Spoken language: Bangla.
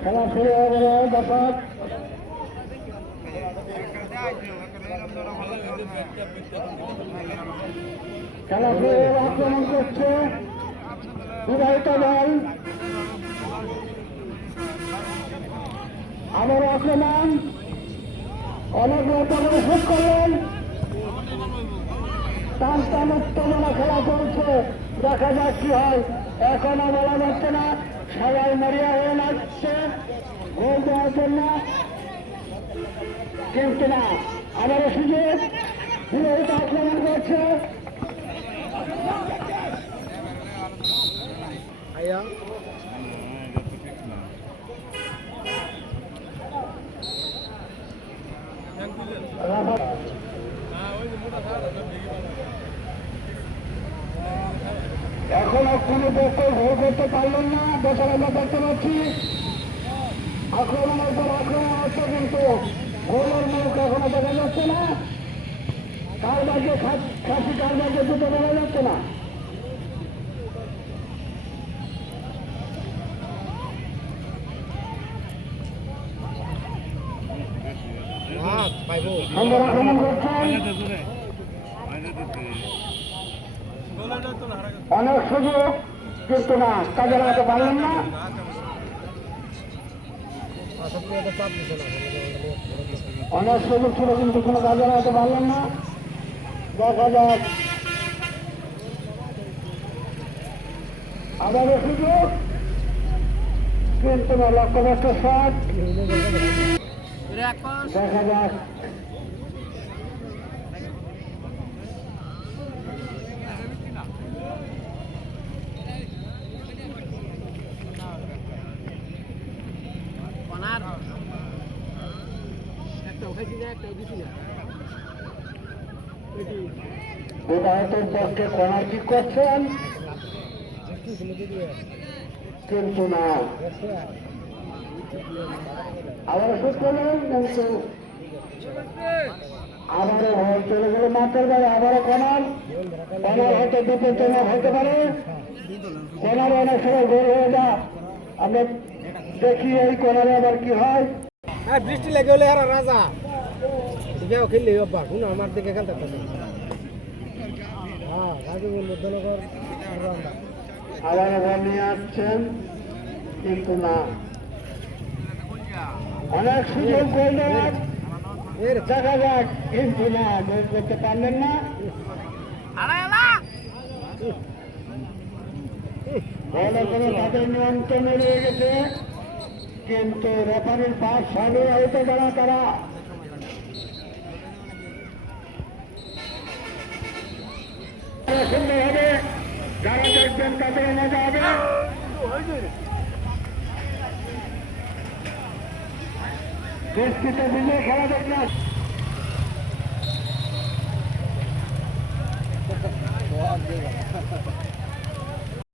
খেলা শুরু হয়ে গেল দর্শক খেলা শুরু আক্রমণ করছে বিবাহিত দল আবার আক্রমণ অনেক রকমের শুট করলেন টান উত্তেজনা খেলা চলছে। দেখা যাক কি হয়। এখনও বলা যাচ্ছে না। সবাই মরিয়া হয়ে নাচছে। গোল দেওয়ার জন্য কিন্তু না আবারও সুযোগ। বিরোধিতা আক্রমণ করছে। আয়া। এখনও কোনো পক্ষ ভোর করতে পারলেন না দোষার আমরা দেখতে পাচ্ছি। আক্রমণের পর আক্রমণ হচ্ছে কিন্তু গোলের মুখ এখনও দেখা যাচ্ছে না। কার বাকি খাসি কার বাকি দুটো দেখা যাচ্ছে না। সুন্দর আক্রমণ করছেন। অনেক সুযোগ, কিন্তু না, কাজে লাগাতে পারলেন না। অনেক সুযোগ ছিল, কিন্তু কোনো কাজে লাগাতে পারলেন না। দেখা যাক। আবারও সুযোগ, কিন্তু না শট। দেখা যাক। বিবাহিতের পক্ষে কর্নার কিক করছেন? কিন্তু না। আবার শুট করলেন কিন্তু। আবারও হয় চলে গেল মাঠের বাইরে আবারও কর্নার। কর্নার হয়তো বিপজ্জনক হতে পারে। কর্নার অনেক সময় গোল হয়ে যা আমরা দেখি এই কর্নারে আবার কি হয়। হ্যাঁ বৃষ্টি লেগে হলে আর রাজা। যাও খেললে অব্বা শুনো আমার দিকে খেলতে পারবে হ্যাঁ রাজু মধ্যনগর আবার বল নিয়ে আসছেন কিন্তু না। অনেক সুযোগ গোল দেওয়ার এর দেখা যাক কিন্তু না গোল করতে পারলেন না। বল এখনও তাদের নিয়ন্ত্রণে রয়ে গেছে। কিন্তু রেফারির পাশ সামনে হয়তো যারা তারা সুন্দর হবে। যারা দেখবেন তাদের মজা হবে। দেশটিতে বিজয় খেলা দেখলাম।